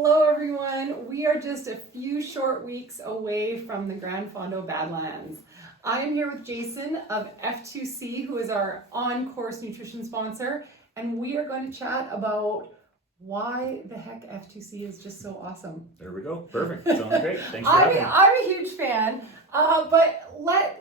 Hello everyone, we are just a few short weeks away from the Gran Fondo Badlands. I am here with Jason of F2C, who is our on-course nutrition sponsor, and we are going to chat about why the heck F2C is just so awesome. There we go. Perfect. Sounds great. Thanks for having me. I'm a huge fan, but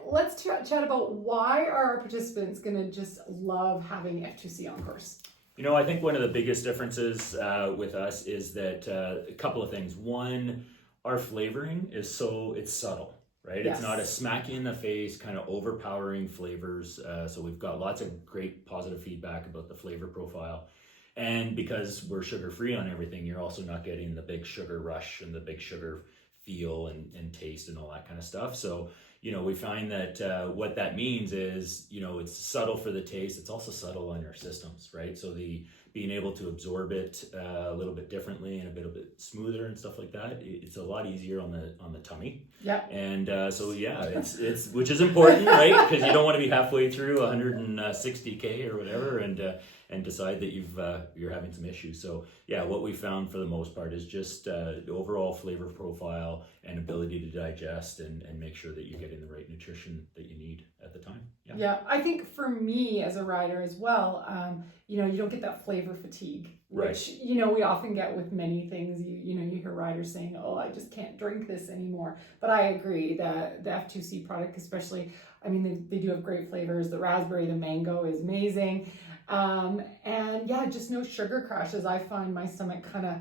let's chat about why are our participants going to just love having F2C on course. You know, I think one of the biggest differences with us is that a couple of things. One, our flavoring is it's subtle, right? Yes. It's not a smack you in the face, kind of overpowering flavors. So we've got lots of great positive feedback about the flavor profile. And because we're sugar-free on everything, you're also not getting the big sugar rush and the big sugar feel and taste and all that kind of stuff. So, you know, we find that what that means is, you know, it's subtle for the taste. It's also subtle on your systems, right? So being able to absorb it a little bit differently and a bit smoother and stuff like that, it's a lot easier on the tummy. Yeah. And so yeah, it's which is important, right? Because you don't want to be halfway through 160K or whatever and decide that you're having some issues. So yeah, what we found for the most part is just the overall flavor profile and ability to digest and make sure that you're getting the right nutrition that you need at the time. Yeah, I think for me as a rider as well, you know, you don't get that flavor fatigue, which, Right. you know, we often get with many things. You know, you hear riders saying, oh, I just can't drink this anymore. But I agree that the F2C product, especially, I mean, they do have great flavors. The raspberry, the mango is amazing. And yeah, just no sugar crashes. I find my stomach kind of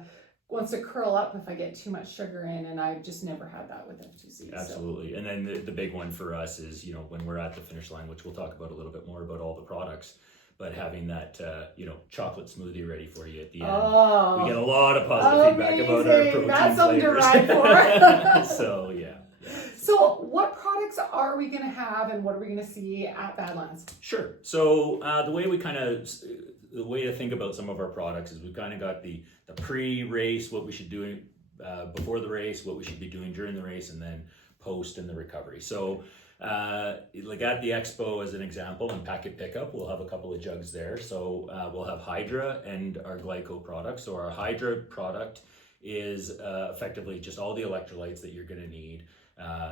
wants to curl up if I get too much sugar in, and I've just never had that with F2C. Absolutely. So. And then the big one for us is, you know, when we're at the finish line, which we'll talk about a little bit more about all the products, but having that, you know, chocolate smoothie ready for you at the end. Oh, we get a lot of positive feedback about our protein That's something flavors. to ride for. So, yeah. So what products are we going to have and what are we going to see at Badlands? Sure. So the way to think about some of our products is we've kind of got the pre-race, what we should do before the race, what we should be doing during the race, and then post and the recovery. So like at the expo as an example, in packet pickup, we'll have a couple of jugs there. So we'll have Hydra and our Glyco product. So our Hydra product is effectively just all the electrolytes that you're going to need.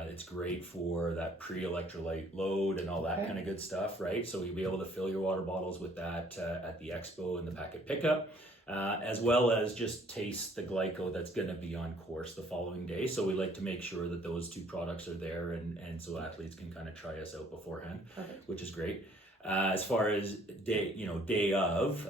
It's great for that pre-electrolyte load and all that kind of good stuff, right? So you'll be able to fill your water bottles with that at the expo and the packet pickup, as well as just taste the Glyco that's going to be on course the following day. So we like to make sure that those two products are there and so athletes can kind of try us out beforehand, which is great. As far as day of,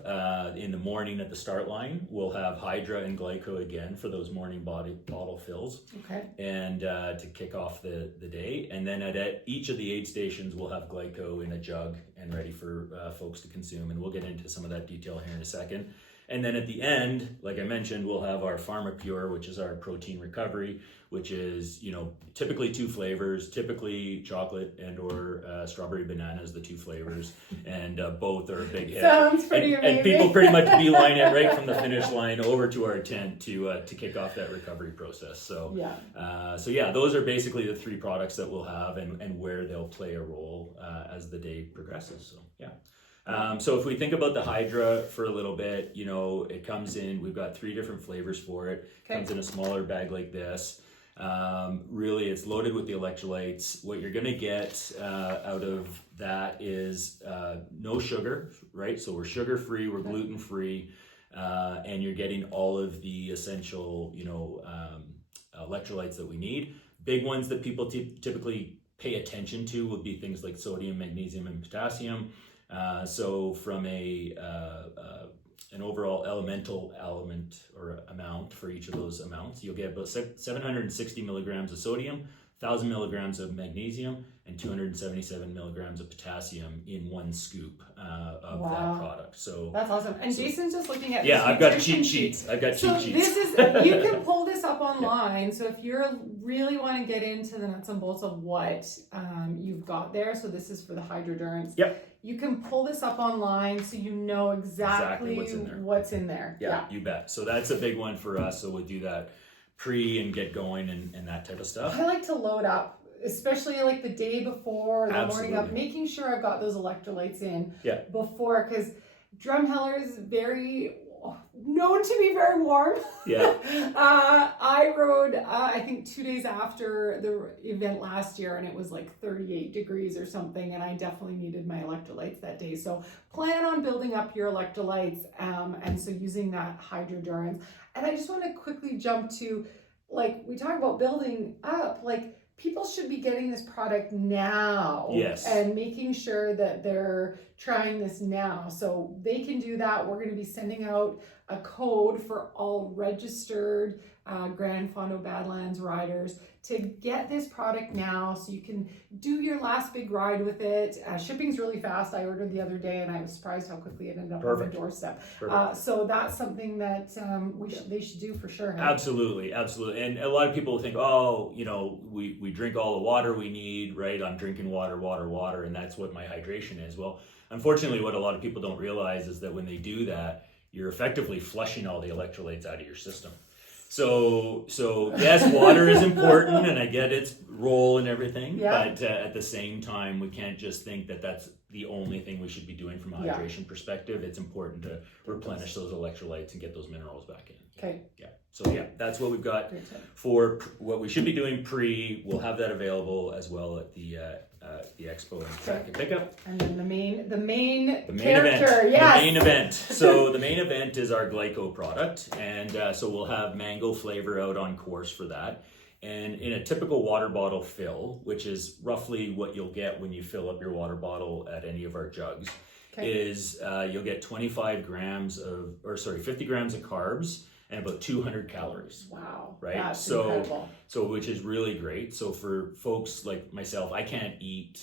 in the morning at the start line, we'll have Hydra and Glyco again for those morning bottle fills. Okay. And to kick off the day. And then at each of the aid stations, we'll have Glyco in a jug and ready for folks to consume. And we'll get into some of that detail here in a second. And then at the end, like I mentioned, we'll have our Pharma Pure, which is our protein recovery, which is, you know, typically two flavors, typically chocolate and or strawberry banana is the two flavors, and both are a big hit. Sounds pretty amazing. And people pretty much beeline it right from the finish line over to our tent to kick off that recovery process. So yeah, those are basically the three products that we'll have and where they'll play a role as the day progresses. So yeah. So if we think about the Hydra for a little bit, you know, it comes in, we've got 3 different flavors for it. Comes in a smaller bag like this. Really, it's loaded with the electrolytes. What you're going to get out of that is no sugar, right? So we're sugar-free, we're gluten-free, and you're getting all of the essential, you know, electrolytes that we need. Big ones that people typically pay attention to would be things like sodium, magnesium, and potassium. So from an overall elemental element or amount for each of those amounts, you'll get about 760 milligrams of sodium, 1,000 milligrams of magnesium, and 277 milligrams of potassium in one scoop of that product. So that's awesome. And Jason's just looking at I've got cheat sheets. So this is, you can pull this up online. So if you really want to get into the nuts and bolts of what you've got there, so this is for the Hydrodurance. Yep. You can pull this up online so you know exactly what's in there. Yeah, you bet. So that's a big one for us. So we'll do that pre and get going and that type of stuff. I like to load up, especially like the day before, the morning of, making sure I've got those electrolytes in before, because Drumheller is very known to be very warm. Yeah. I rode, I think 2 days after the event last year, and it was like 38 degrees or something, and I definitely needed my electrolytes that day. So plan on building up your electrolytes, and so using that Hydrodurance. And I just want to quickly jump to, like, we talk about building up, like, people should be getting this product now. Yes. And making sure that they're trying this now. So they can do that. We're going to be sending out a code for all registered Gran, Fondo, Badlands riders to get this product now, so you can do your last big ride with it. Shipping's really fast. I ordered the other day, and I was surprised how quickly it ended up on the doorstep. So that's something that they should do for sure. Absolutely. And a lot of people think, oh, we drink all the water we need, right? I'm drinking water, and that's what my hydration is. Well, unfortunately, what a lot of people don't realize is that when they do that, you're effectively flushing all the electrolytes out of your system. So yes, water is important, and I get its role and everything, but at the same time, we can't just think that that's the only thing we should be doing from a hydration perspective. It's important to replenish those electrolytes and get those minerals back in. Okay. Yeah. So that's what we've got for what we should be doing pre. We'll have that available as well at the expo and track and pickup. And then the main character, event. Yes. The main event. So the main event is our Glyco product, and so we'll have mango flavor out on course for that. And in a typical water bottle fill, which is roughly what you'll get when you fill up your water bottle at any of our jugs, is you'll get 50 grams of carbs and about 200 calories. Wow. Right? That's incredible. So which is really great. So for folks like myself, I can't eat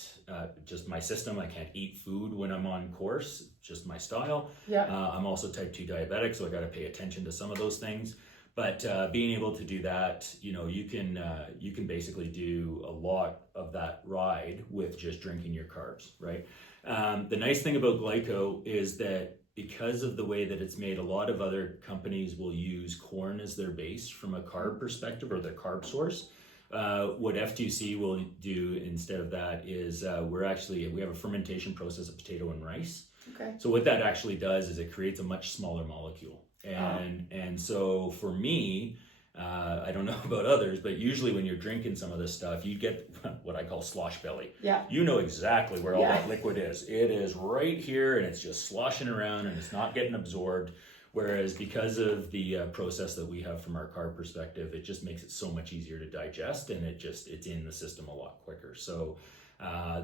just my system. I can't eat food when I'm on course, just my style. Yeah. I'm also type 2 diabetic, so I got to pay attention to some of those things. But being able to do that, you can basically do a lot of that ride with just drinking your carbs, right? The nice thing about Glyco is that because of the way that it's made, a lot of other companies will use corn as their base from a carb perspective, or their carb source. What F2C will do instead of that is we have a fermentation process of potato and rice. Okay. So what that actually does is it creates a much smaller molecule. And so for me, I don't know about others, but usually when you're drinking some of this stuff, you get what I call slosh belly. Yeah. You know exactly where all that liquid is. It is right here, and it's just sloshing around, and it's not getting absorbed. Whereas because of the process that we have from our carb perspective, it just makes it so much easier to digest, and it's in the system a lot quicker. So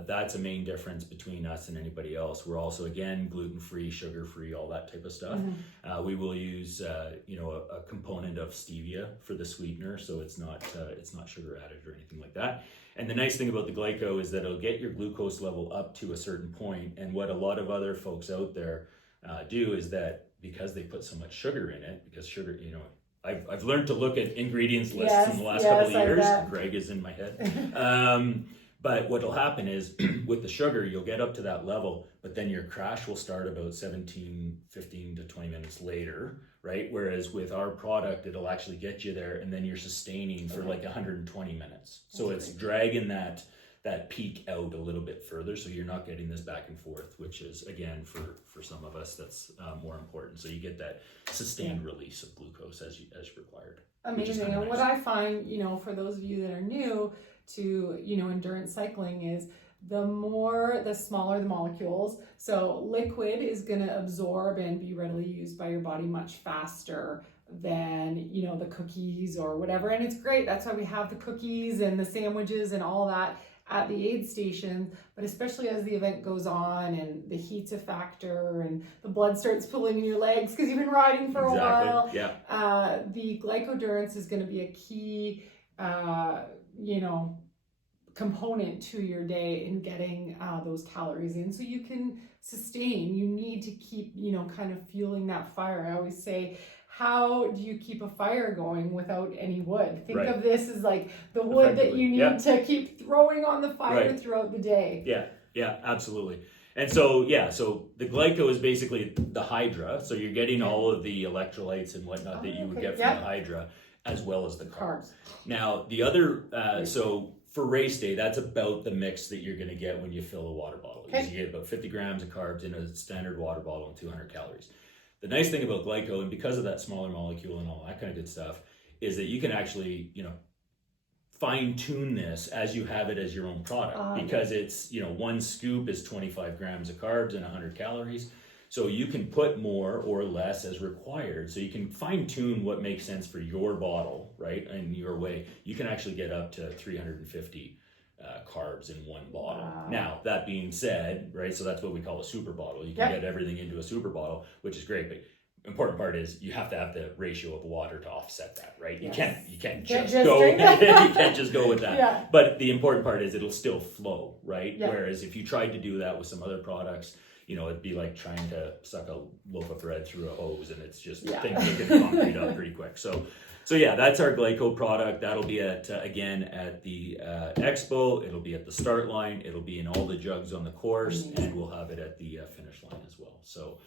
that's a main difference between us and anybody else. We're also, again, gluten-free, sugar-free, all that type of stuff. Mm-hmm. We will use, a component of stevia for the sweetener, so it's not sugar added or anything like that. And the nice thing about the Glyco is that it'll get your glucose level up to a certain point. And what a lot of other folks out there do is that because they put so much sugar in it, because sugar, I've learned to look at ingredients lists in the last couple of years. Greg is in my head. But what will happen is with the sugar, you'll get up to that level, but then your crash will start about 15 to 20 minutes later, right? Whereas with our product, it'll actually get you there, and then you're sustaining for like 120 minutes. So it's dragging that peak out a little bit further, so you're not getting this back and forth, which is, again, for some of us, that's more important. So you get that sustained release of glucose as required. Amazing. And what I find, for those of you that are new to, endurance cycling, is the smaller the molecules. So liquid is going to absorb and be readily used by your body much faster than, the cookies or whatever. And it's great. That's why we have the cookies and the sandwiches and all that at the aid station. But especially as the event goes on and the heat's a factor and the blood starts pooling in your legs because you've been riding for a while. Yeah. The Glycodurance is going to be a key, component to your day in getting those calories in, so you can sustain. You need to keep, kind of fueling that fire. I always say, how do you keep a fire going without any wood? Think of this as like the wood that you need to keep throwing on the fire throughout the day. Yeah, absolutely. And so, the Glyco is basically the Hydra. So you're getting all of the electrolytes and whatnot that you would get from the Hydra, as well as the carbs. Now, the other, so for race day, that's about the mix that you're going to get when you fill a water bottle. You get about 50 grams of carbs in a standard water bottle and 200 calories. The nice thing about Glyco, and because of that smaller molecule and all that kind of good stuff, is that you can actually, fine tune this as you have it as your own product, because it's, one scoop is 25 grams of carbs and 100 calories. So you can put more or less as required. So you can fine tune what makes sense for your bottle, right? And your way. You can actually get up to 350 carbs in one bottle. Wow. Now, that being said, right, so that's what we call a super bottle. You can get everything into a super bottle, which is great, but important part is you have to have the ratio of water to offset that, right? You can't just go you can't just go with that. Yeah. But the important part is it'll still flow, right? Yeah. Whereas if you tried to do that with some other products, it'd be like trying to suck a loaf of bread through a hose, and it's just things are getting concrete up pretty quick. So yeah, that's our Glyco product. That'll be at again at the expo. It'll be at the start line. It'll be in all the jugs on the course, and we'll have it at the finish line as well. So,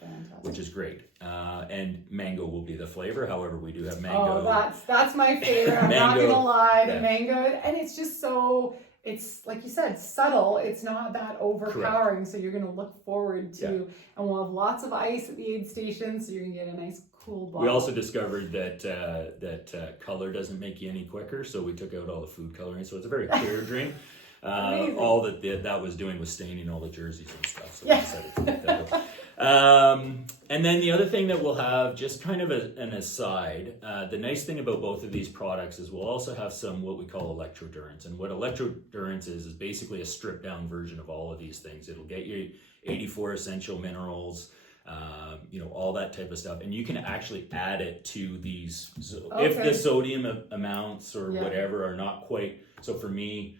which is great. And mango will be the flavor. However, we do have mango. Oh, that's my favorite. I'm not gonna lie, the mango, and it's just so. It's like you said, subtle. It's not that overpowering. Correct. So you're going to look forward to, and we'll have lots of ice at the aid station. So you're going to get a nice cool bottle. We also discovered that color doesn't make you any quicker. So we took out all the food coloring. So it's a very clear drink. All that was doing was staining all the jerseys and stuff. So we decided to take that out. And then the other thing that we'll have, just kind of an aside, the nice thing about both of these products is we'll also have some what we call electrodurance. And what electrodurance is basically a stripped down version of all of these things. It'll get you 84 essential minerals, all that type of stuff. And you can actually add it to these. So if the sodium amounts or whatever are not quite, so for me,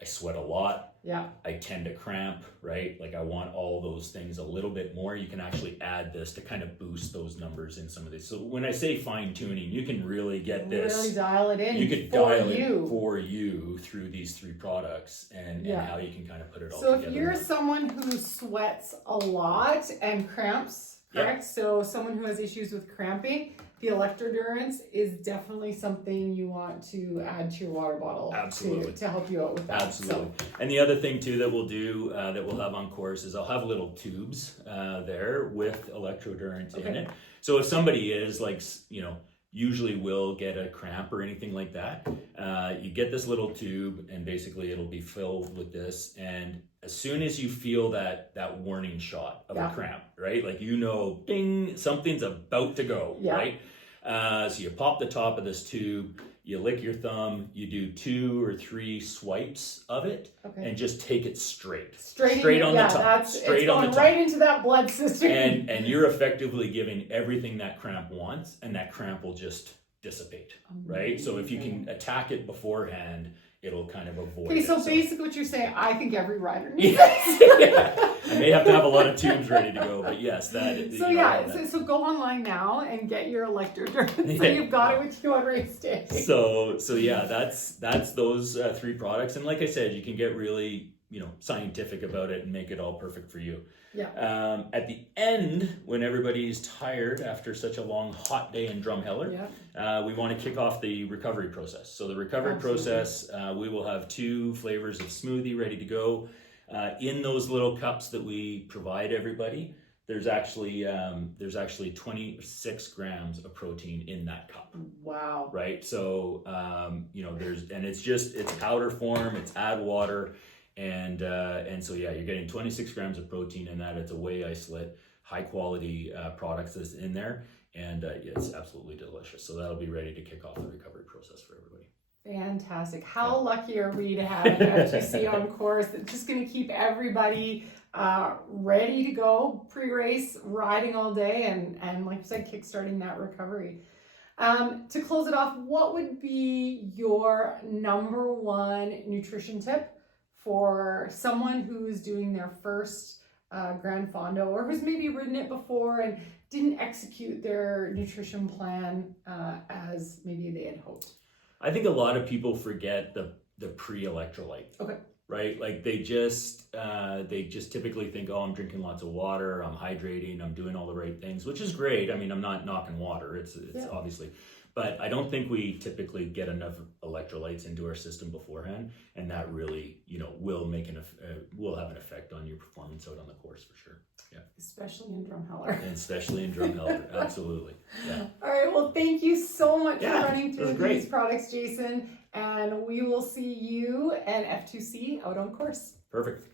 I sweat a lot. Yeah. I tend to cramp, right? Like I want all those things a little bit more. You can actually add this to kind of boost those numbers in some of these. So when I say fine tuning, you can really get this. Really dial it in. You could dial it for you through these three products and how you can kind of put it all together. So if you're someone who sweats a lot and cramps, correct? So someone who has issues with cramping, the electrodurance is definitely something you want to add to your water bottle. Absolutely. To help you out with that. Absolutely. So. And the other thing too that we'll do, that we'll have on course is I'll have little tubes there with electrodurance in it. So if somebody is like, usually will get a cramp or anything like that, you get this little tube and basically it'll be filled with this, and as soon as you feel that warning shot of a cramp, right? Like ding, something's about to go, right? So you pop the top of this tube, you lick your thumb, you do 2 or 3 swipes of it, and just take it straight on the top, straight on the top, right into that blood system. And you're effectively giving everything that cramp wants, and that cramp will just dissipate, right? So if you can attack it beforehand, it'll kind of avoid it. So basically what you're saying, I think every rider needs this. I may have to have a lot of tubes ready to go, but yes, So go online now and get your electrodurance. So you've got it with you on race day. So that's those 3 products, and like I said, you can get really scientific about it and make it all perfect for you. Yeah. At the end, when everybody's tired after such a long hot day in Drumheller, we want to kick off the recovery process. So the recovery process, we will have 2 flavors of smoothie ready to go. In those little cups that we provide everybody, there's actually 26 grams of protein in that cup. Wow. Right. So it's powder form. It's add water. And so you're getting 26 grams of protein in that. It's a whey isolate, high quality products that's in there, and it's absolutely delicious. So that'll be ready to kick off the recovery process for everybody. Fantastic! How lucky are we to have F2C on course? It's just going to keep everybody ready to go pre-race, riding all day, and like you said, kickstarting that recovery. To close it off, what would be your number 1 nutrition tip for someone who's doing their first Gran Fondo, or who's maybe ridden it before and didn't execute their nutrition plan as maybe they had hoped? I think a lot of people forget the pre-electrolyte. Okay. Right? Like they just typically think, oh, I'm drinking lots of water, I'm hydrating, I'm doing all the right things, which is great. I mean, I'm not knocking water. It's obviously, but I don't think we typically get enough electrolytes into our system beforehand, and that really, will make will have an effect on your performance out on the course for sure. Yeah, especially in Drumheller. And especially in Drumheller, absolutely. Yeah. All right. Well, thank you so much for running through great. these products, Jason, and we will see you and F2C out on course. Perfect.